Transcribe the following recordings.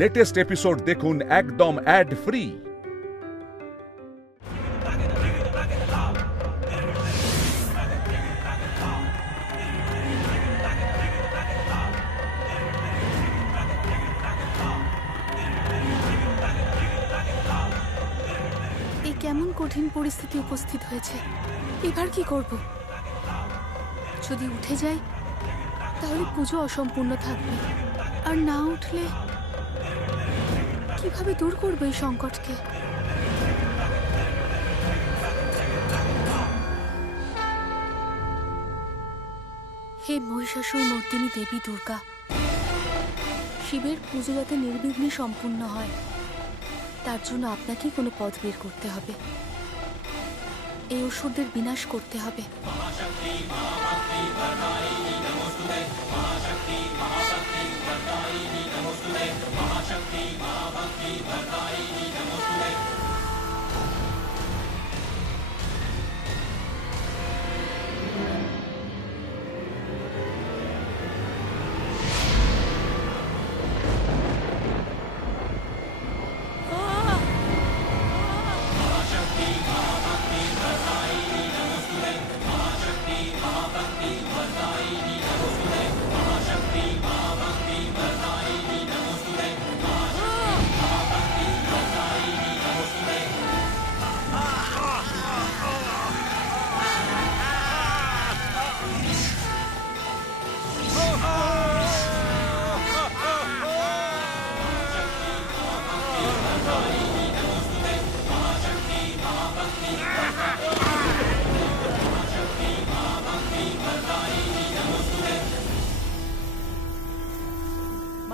Latest episode দেখুন একদম add free. কেমন কঠিন পরিস্থিতি উপস্থিত হয়েছে, এবার কি করব? যদি উঠে যাই তাহলে পুজো অসম্পূর্ণ থাকবে, আর না উঠলে কিভাবে দূর করব এই সংকটকে? হে মহিষাসুর মর্দিনী দেবী দুর্গা, শিবের পুজো যাতে নির্বিঘ্নে সম্পূর্ণ হয় তার জন্য আপনাকেই কোনো পথ বের করতে হবে। এই অসুরদের বিনাশ করতে হবে।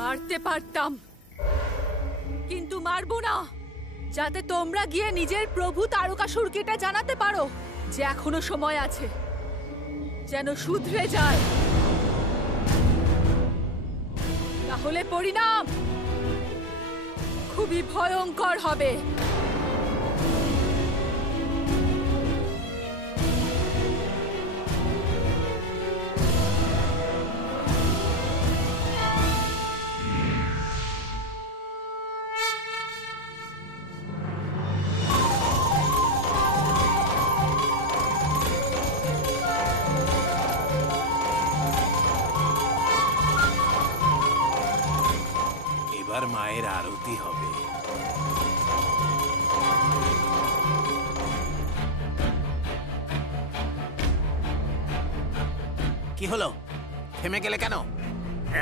মারতে পারতাম, কিন্তু মারবো না, যাতে তোমরা গিয়ে নিজের প্রভু তারকাসুরকে এটা জানাতে পারো যে এখনো সময় আছে, যেন শুধরে যায়। তাহলে পরিণাম খুবই ভয়ঙ্কর হবে। এবার মায়ের আরতি হবে। কি হলো, থেমে গেলে কেন?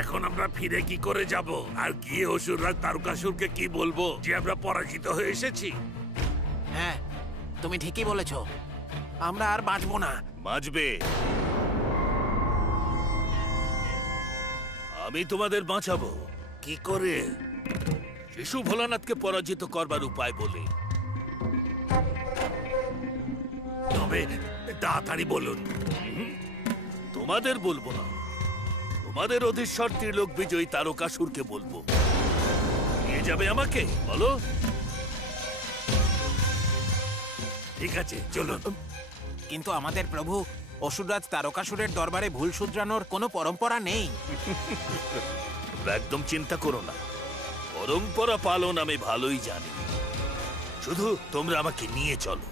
এখন আমরা ফিরে কি করে যাব? আর গিয়ে অসুররাজ তারকাসুরকে কি বলবো যে আমরা পরাজিত হয়ে এসেছি? হ্যাঁ, তুমি ঠিকই বলেছ, আমরা আর বাঁচবো না। বাঁচবে? আমি তোমাদের বাঁচাবো কি করে? শিশু ভোলানাথকে পরাজিত করবার উপায় বলে। তবে তাড়াতাড়ি বলুন। তোমাদের বলবো না, তোমাদের অধীশ্বর ত্রিলোক বিজয়ী তারকাসুরকে বলবো। নিয়ে যাবে আমাকে, বলো? ঠিক আছে, চলুন। কিন্তু আমাদের প্রভু অসুররাজ তারকাসুরের দরবারে ভুল শুধরানোর কোনো পরম্পরা নেই। একদম চিন্তা করো না, পরম্পরা পালন আমি ভালোই জানি। শুধু তোমরা আমাকে নিয়ে চলো।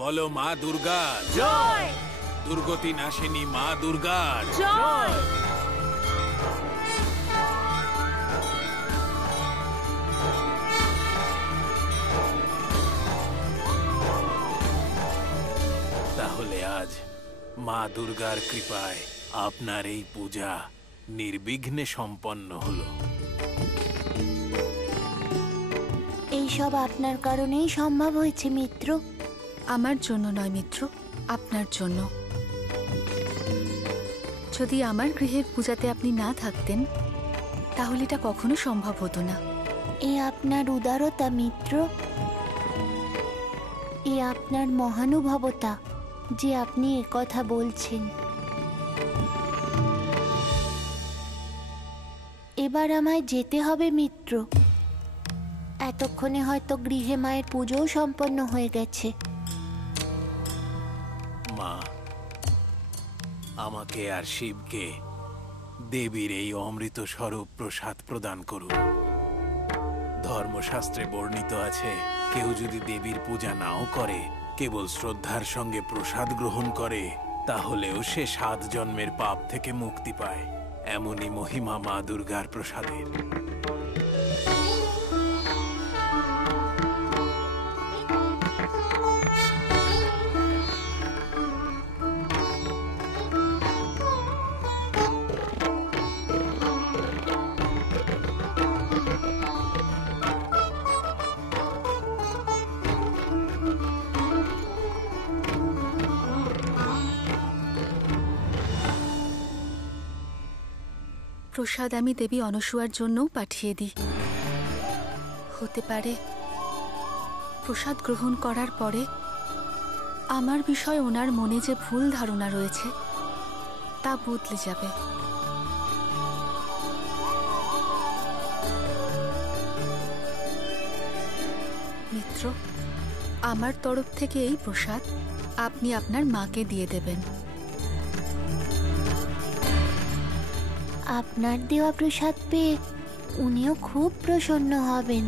বলো মা দুর্গা জয়। দুর্গতি নাশিনী মা দুর্গা জয়। আজ মা দুর্গার কৃপায় আপনার এই পূজা নির্বিঘ্নে সম্পন্ন হলো। এইসব আপনার কারণেই সম্ভব হয়েছে মিত্র। আমার জন্য নয় মিত্র, আপনার জন্য। যদি আমার গৃহের পূজাতে আপনি না থাকতেন তাহলে এটা কখনো সম্ভব হতো না। এ আপনার উদারতা মিত্র, এ আপনার মহানুভবতা যে আপনি একথা বলছেন। এবার আমায় যেতে হবে মিত্র। এতক্ষণে হয়তো গৃহে মায়ের পুজোও সম্পন্ন হয়ে গেছে। মা, আমাকে আর শিবকে দেবীর এই অমৃত স্বরূপ প্রসাদ প্রদান করুন। ধর্মশাস্ত্রে বর্ণিত আছে, কেউ যদি দেবীর পূজা নাও করে, কেবল শ্রদ্ধার সঙ্গে প্রসাদ গ্রহণ করে, তাহলেও সে 7 জন্মের পাপ থেকে মুক্তি পায়। এমনই মহিমা মা দুর্গার প্রসাদের। প্রসাদ আমি দেবী অনসূয়ার জন্যও পাঠিয়ে দিই। হতে পারে প্রসাদ গ্রহণ করার পরে আমার বিষয়ে ওনার মনে যে ভুল ধারণা রয়েছে তা বদলে যাবে। মিত্র, আমার তরফ থেকে এই প্রসাদ আপনি আপনার মাকে দিয়ে দেবেন। আপনার দেওয়া প্রসাদ পেয়ে উনিও খুব প্রসন্ন হবেন।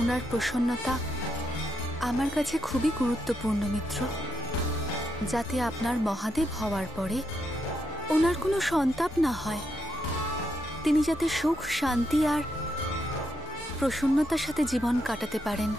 ওনার প্রসন্নতা আমার কাছে খুবই গুরুত্বপূর্ণ মিত্র, যাতে আপনার মহাদেব হওয়ার পরে ওনার কোনো সন্তাপ না হয়। তিনি যাতে সুখ, শান্তি আর প্রসন্নতার সাথে জীবন কাটাতে পারেন।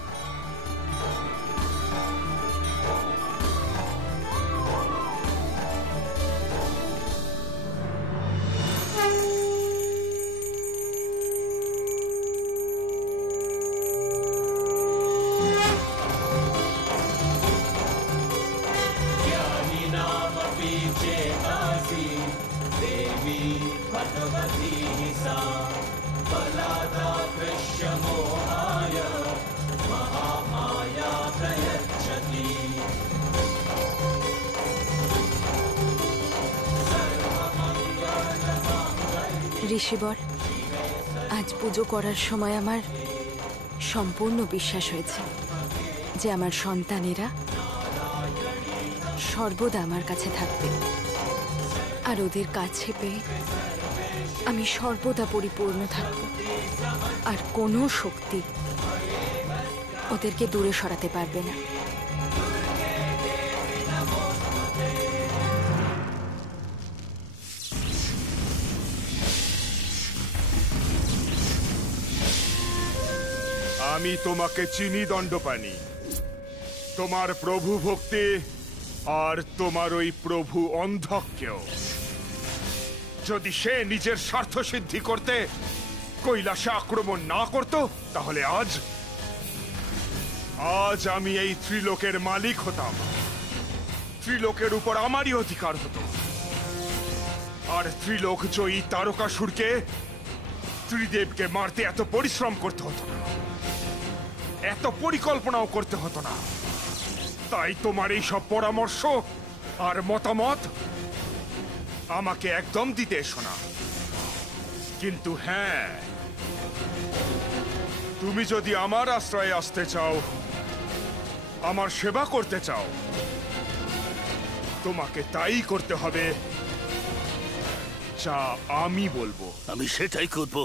ঋষিবর, আজ পুজো করার সময় আমার সম্পূর্ণ বিশ্বাস হয়েছে যে আমার সন্তানেরা সর্বদা আমার কাছে থাকবে, আর ওদের কাছে পেয়ে আমি সর্বদা পরিপূর্ণ থাকব, আর কোনো শক্তি ওদেরকে দূরে সরাতে পারবে না। আমি তোমাকে চিনি দণ্ডপাণি, তোমার প্রভু ভক্তি আর তোমার ওই প্রভু অন্ধকেও। যদি সে নিজের স্বার্থ সিদ্ধি করতে কৈলাসে আক্রমণ না করত, তাহলে আজ আমি এই ত্রিলোকের মালিক হতাম। ত্রিলোকের উপর আমারই অধিকার হতো, আর ত্রিলোক জয়ী তারকাসুরকে, ত্রিদেবকে মারতে এত পরিশ্রম করতে হতো না, এত পরিকল্পনাও করতে হতো না। তাই তোমার এই সব পরামর্শ আর মতামত আমাকে একদম দিতে এসো না। কিন্তু হ্যাঁ, তুমি যদি আমার আশ্রয়ে আসতে চাও, আমার সেবা করতে চাও, তোমাকে তাই করতে হবে যা আমি বলবো। আমি সেটাই করব।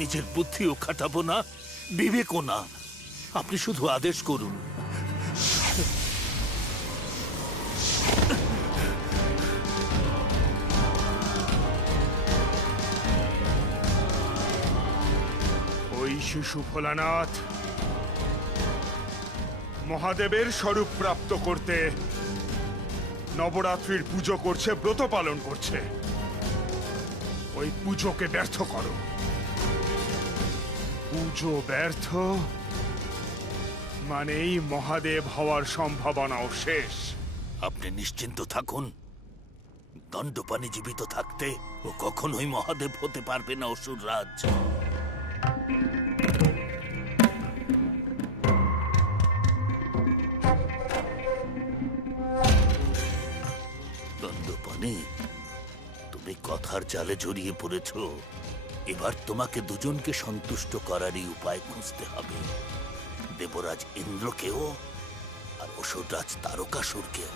নিজের বুদ্ধিও খাটাবো না, বিবেকও না। আপনি শুধু আদেশ করুন। ওই শিশু ভোলানাথ মহাদেবের স্বরূপ প্রাপ্ত করতে নবরাত্রির পুজো করছে, ব্রত পালন করছে। ওই পুজোকে ব্যর্থ করো। পুজো ব্যর্থ মানেই মহাদেব হওয়ার সম্ভাবনাও শেষ। আপনি নিশ্চিন্ত থাকুন, দণ্ডপানি জীবিত থাকতে ও কখনোই মহাদেব হতে পারবে না অসুররাজ। দণ্ডপানি, তুমি কথার জালে জড়িয়ে পড়েছ। এবার তোমাকে দুজনকে সন্তুষ্ট করারই উপায় খুঁজতে হবে, দেবরাজ ইন্দ্রকেও আর অসুররাজ তারকাসুরকেও।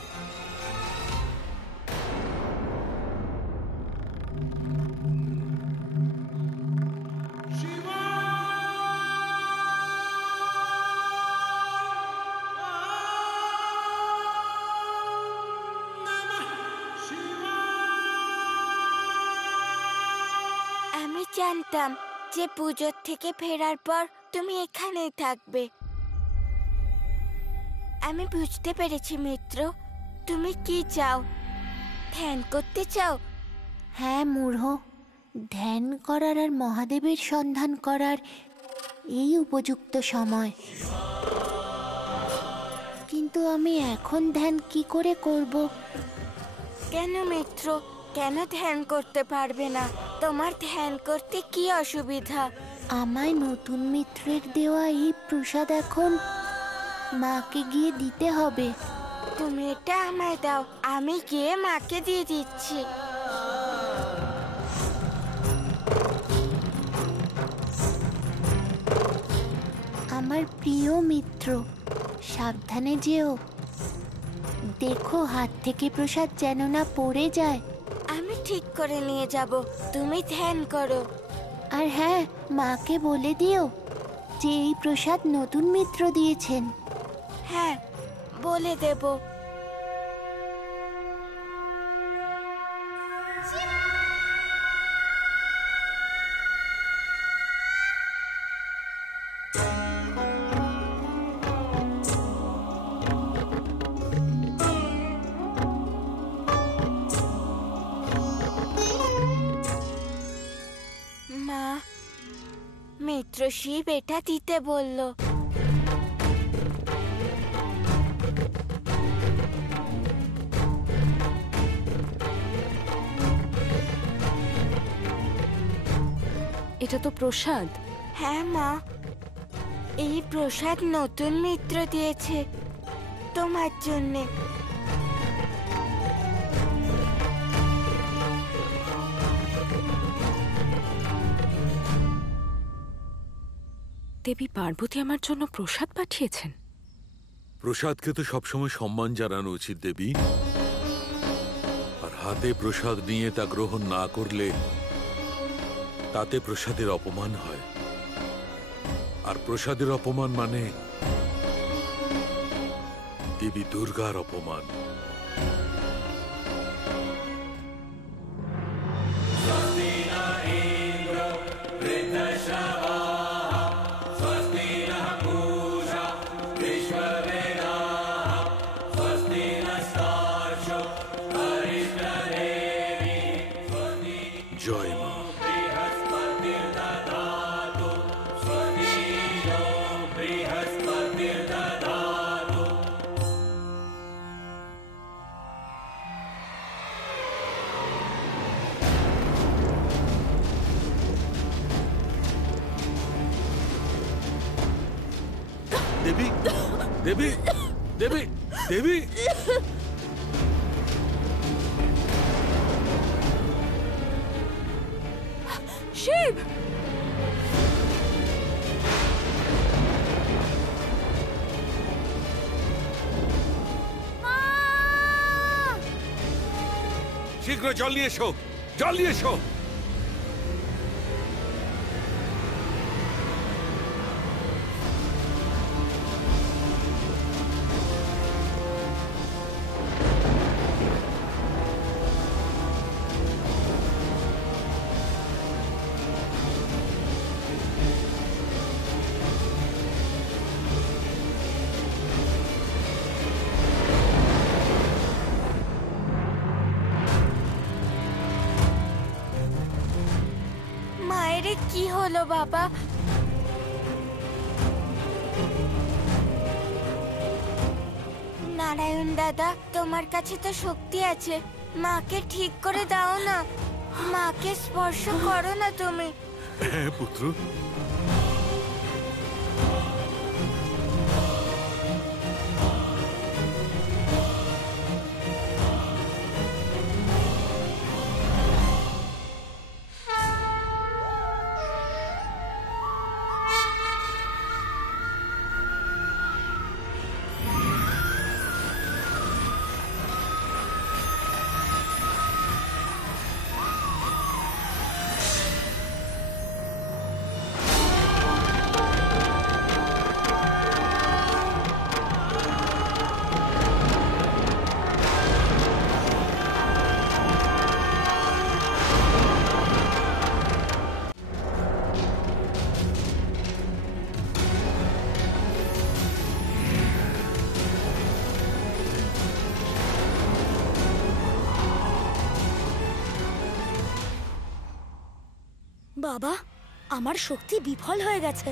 আমি জানতাম যে পুজোর থেকে ফেরার পর তুমি এখানেই থাকবে। আমি বুঝতে পেরেছি মিত্র, তুমি কি চাও? ধ্যান করতে চাও? হ্যাঁ মূঢ়, ধ্যান করার আর মহাদেবের সন্ধান করার এই উপযুক্ত সময়। কিন্তু আমি এখন ধ্যান কি করে করব? কেন মিত্র, কেন ধ্যান করতে পারবে না? তোমার ধ্যান করতে কি অসুবিধা? আমায় নতুন মিত্রের দেওয়া এই প্রসাদ এখন মাকে গিয়ে দিতে হবে। তুমি এটা আমায় দাও, আমি গিয়ে মাকে দিয়ে দিচ্ছি। আমার প্রিয় মিত্র, সাবধানে যেও। দেখো হাত থেকে প্রসাদ যেন না পড়ে যায়। আমি ঠিক করে নিয়ে যাব, তুমি ধ্যান করো। আর হ্যাঁ, মাকে বলে দিও যে এই প্রসাদ নতুন মিত্র দিয়েছেন। হ্যাঁ, বলে দেব। মা, মিত্র শিব এটা দিতে বলল। এটা তো প্রসাদ। হ্যাঁ মা, এই প্রসাদ নতুন মিত্র দিয়েছে তোমার জন্যে। দেবী পার্বতী আমার জন্য প্রসাদ পাঠিয়েছেন। প্রসাদকে তো সবসময় সম্মান জানানো উচিত দেবী, আর হাতে প্রসাদ নিয়ে তা গ্রহণ না করলে তাতে প্রসাদের অপমান হয়, আর প্রসাদের অপমান মানে দেবী দুর্গার অপমান। জয় মা। দেবী, দেবী, দেবী, দেবী। শিব! শীঘ্র জল নিয়ে এসো, জল নিয়ে এসো। মায়ের কি হলো বাবা? নারায়ণ দাদা, তোমার কাছে তো শক্তি আছে, মাকে ঠিক করে দাও না। মাকে স্পর্শ করো না তুমি। হ্যাঁ পুত্র, বাবা, আমার শক্তি বিফল হয়ে গেছে।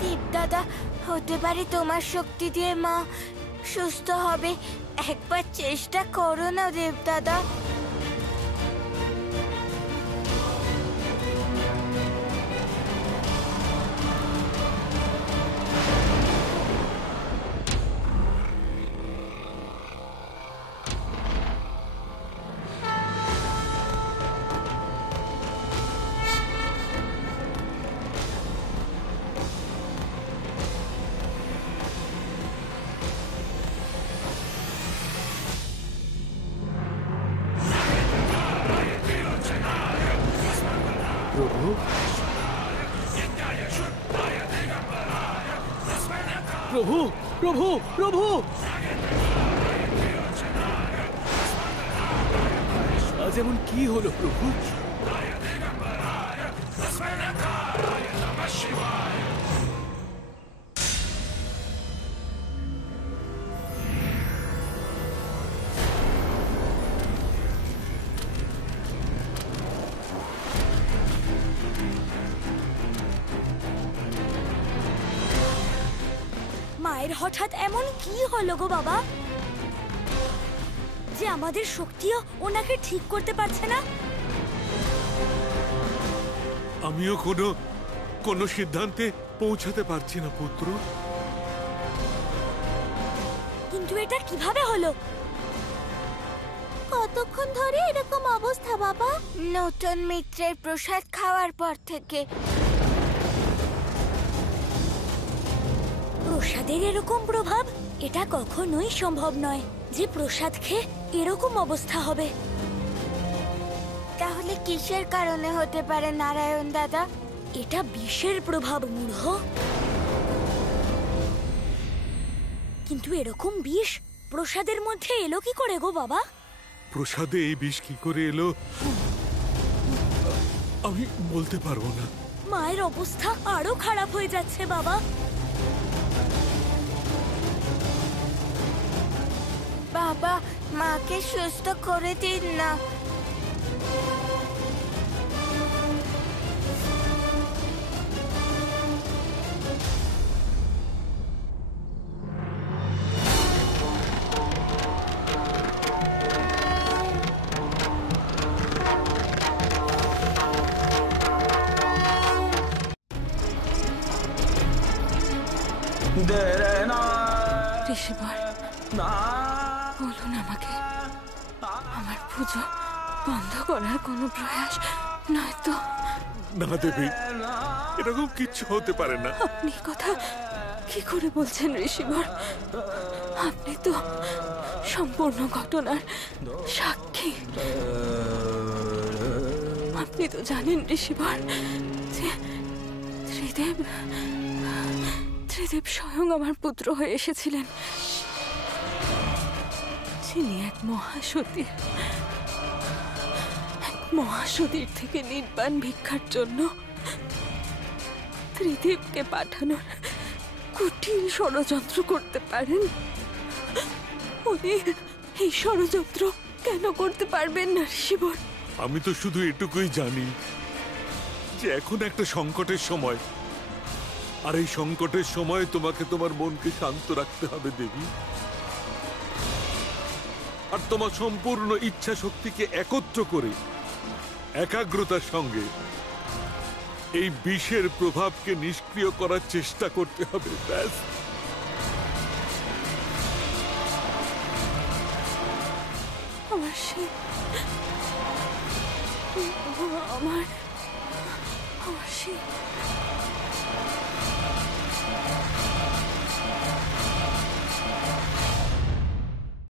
দেবদাদা, হতে পারে তোমার শক্তি দিয়ে মা সুস্থ হবে। একবার চেষ্টা করো না দেবদাদা। প্রভু, প্রভু, প্রভু! আজ এমন কি হলো প্রভু? মায়ের হঠাৎ এমন কি হলো গো বাবা, যে আমাদের শক্তিও ওনাকে ঠিক করতে পারছে না? আমিও কোনো সিদ্ধান্তে পৌঁছাতে পারছি না পুত্র। কিন্তু এটা কিভাবে হলো? কতক্ষণ ধরে এরকম অবস্থা বাবা? নতুন মিত্রের প্রসাদ খাওয়ার পর থেকে। প্রসাদের এরকম প্রভাব? এটা কখনোই সম্ভব নয় যে প্রসাদ খেয়ে এরকম অবস্থা হবে। তাহলে কিসের কারণে হতে পারে নারায়ণ দাদা? এটা বিষের প্রভাব মূঢ়। কিন্তু এরকম বিষ প্রসাদের মধ্যে এলো কি করে গো বাবা? প্রসাদে এই বিষ কি করে এলো আমি বলতে পারবো না। মায়ের অবস্থা আরো খারাপ হয়ে যাচ্ছে বাবা। বাবা, মাকে সুস্থ করে দিন না। ঋষিবর, বলুন আমাকে, আমার পুজো বন্ধ করার কোনো প্রয়াস নয়তো? না দেবী, এরকম কিচ্ছু হতে পারে না। আপনি কথা কি করে বলছেন ঋষিবর? আপনি তো সম্পূর্ণ ঘটনার সাক্ষী। আপনি তো জানেন ঋষিবর যে ত্রিদেব স্বয়ং আমার পুত্র হয়ে এসেছিলেন, যিনি এক মহাসতীর থেকে নির্বাণ ভিক্ষার জন্য ত্রিদেবকে পাঠানোর কঠিন ষড়যন্ত্র করতে পারেন। উনি এই ষড়যন্ত্র কেন করতে পারবেন না ঋষিবর? আমি তো শুধু এটুকুই জানি যে এখন একটা সংকটের সময়, আর এই সংকটের সময় তোমাকে তোমার মনকে শান্ত রাখতে হবে দেবী, আর তোমার সম্পূর্ণ ইচ্ছা শক্তিকে একত্র করে একাগ্রতার সঙ্গে এই বিষের প্রভাবকে নিষ্ক্রিয় করার চেষ্টা করতে হবে। ব্যাস। আমার সেই আমার সেই